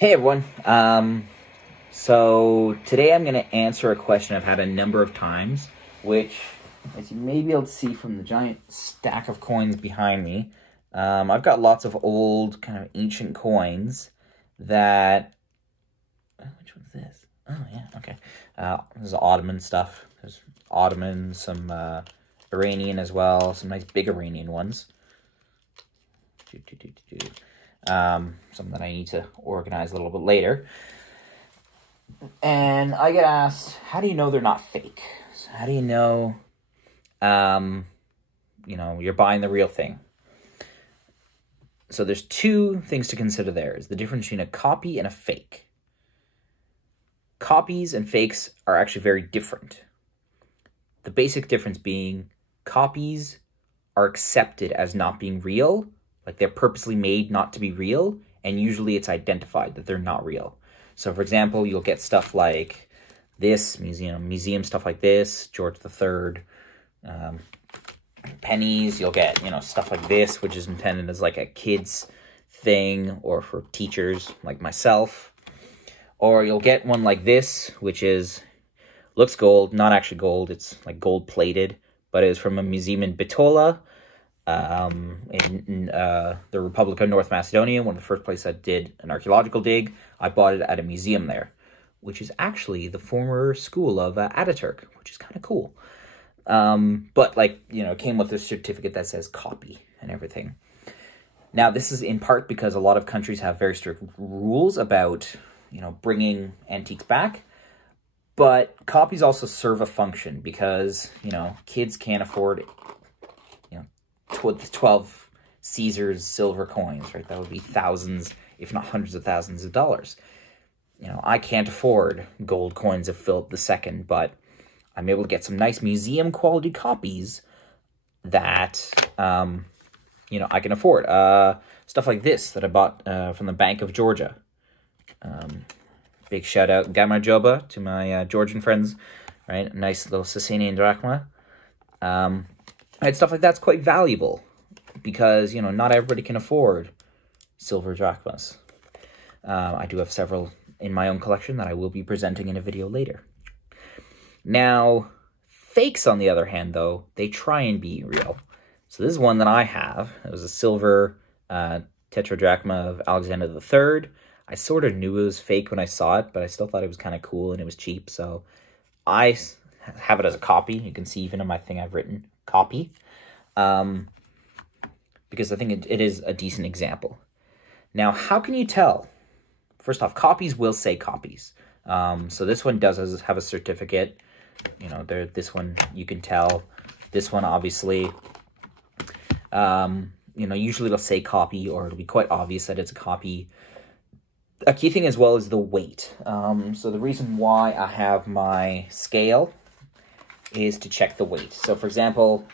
Hey everyone. So today I'm going to answer a question I've had a number of times, which, as you may be able to see from the giant stack of coins behind me, I've got lots of old, kind of ancient coins that... which one's this? Oh, yeah, okay. This is Ottoman stuff. There's Ottoman, some Iranian as well, some nice big Iranian ones. Something that I need to organize a little bit later. And I get asked, how do you know they're not fake? So how do you know, you're buying the real thing? So there's two things to consider there. Is the difference between a copy and a fake. Copies and fakes are actually very different. The basic difference being copies are accepted as not being real, like they're purposely made not to be real, and usually it's identified that they're not real. So for example, you'll get stuff like this, museum stuff like this, George III, pennies. You'll get, stuff like this, which is intended as like a kid's thing or for teachers like myself. Or you'll get one like this, which looks gold, not actually gold. It's like gold plated, but it's from a museum in Bitola, in the Republic of North Macedonia, one of the first places I did an archaeological dig. I bought it at a museum there, which is actually the former school of Ataturk, which is kind of cool. But it came with a certificate that says copy and everything. Now, this is in part because a lot of countries have very strict rules about, bringing antiques back. But copies also serve a function because, kids can't afford 12 Caesar's silver coins, right? That would be thousands, if not hundreds of thousands of dollars. I can't afford gold coins of Philip II, but I'm able to get some nice museum quality copies that, I can afford. Stuff like this that I bought from the Bank of Georgia. Big shout out, Gamma Joba, to my Georgian friends, right? A nice little Sasanian drachma. And stuff like that's quite valuable because, not everybody can afford silver drachmas. I do have several in my own collection that I will be presenting in a video later. Now, fakes, on the other hand, though, they try and be real. So this is one that I have. It was a silver tetradrachma of Alexander III. I sort of knew it was fake when I saw it, but I still thought it was kind of cool and it was cheap. So I have it as a copy. You can see even in my thing I've written copy. Because I think it is a decent example. Now, how can you tell? First off, copies will say copies. So this one does have a certificate. This one you can tell. This one, obviously, usually it'll say copy or it'll be quite obvious that it's a copy. A key thing as well is the weight. So the reason why I have my scale is to check the weight. So for example,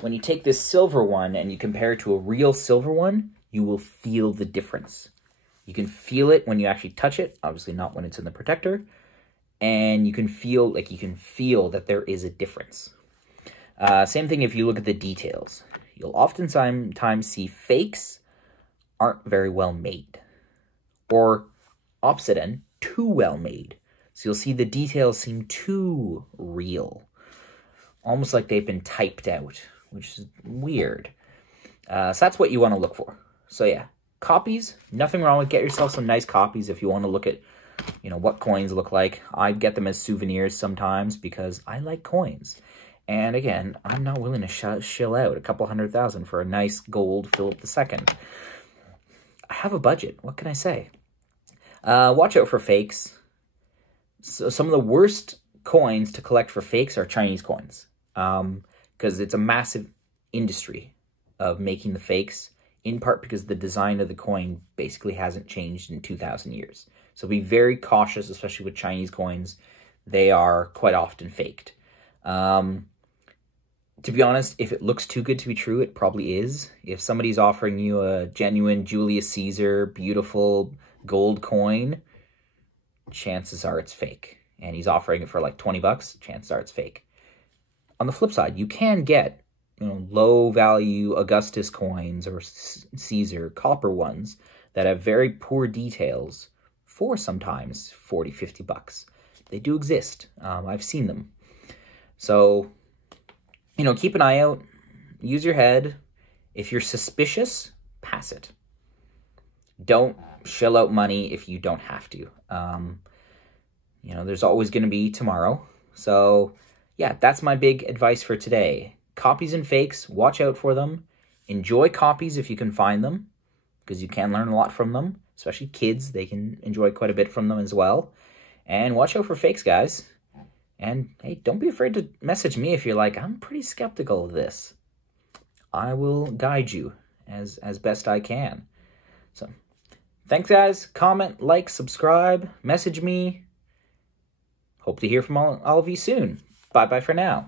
when you take this silver one and you compare it to a real silver one, you will feel the difference. You can feel it when you actually touch it, obviously not when it's in the protector, and you can feel that there is a difference. Same thing if you look at the details. You'll oftentimes see fakes aren't very well made, or opposite end, too well made. So you'll see the details seem too real, almost like they've been typed out, which is weird. So that's what you want to look for. So yeah, copies, nothing wrong with get yourself some nice copies if you want to look at, what coins look like. I get them as souvenirs sometimes because I like coins. And again, I'm not willing to shill out a couple $100,000 for a nice gold Philip II. I have a budget. What can I say? Watch out for fakes. So some of the worst coins to collect for fakes are Chinese coins. Because it's a massive industry of making the fakes, in part because the design of the coin basically hasn't changed in 2,000 years. So be very cautious, especially with Chinese coins. They are quite often faked. To be honest, if it looks too good to be true, it probably is. If somebody's offering you a genuine Julius Caesar, beautiful gold coin, chances are it's fake. And he's offering it for like 20 bucks, chances are it's fake. On the flip side, you can get low value Augustus coins or Caesar copper ones that have very poor details, for sometimes 40, 50 bucks. They do exist. I've seen them. So, you know, keep an eye out. Use your head. If you're suspicious, pass it. Don't shell out money if you don't have to. You know, there's always going to be tomorrow. So, yeah, that's my big advice for today. Copies and fakes, watch out for them. Enjoy copies if you can find them, because you can learn a lot from them. Especially kids, they can enjoy quite a bit from them as well. And watch out for fakes, guys. And, hey, don't be afraid to message me if you're like, I'm pretty skeptical of this. I will guide you as best I can. So, thanks, guys. Comment, like, subscribe, message me. Hope to hear from all of you soon. Bye-bye for now.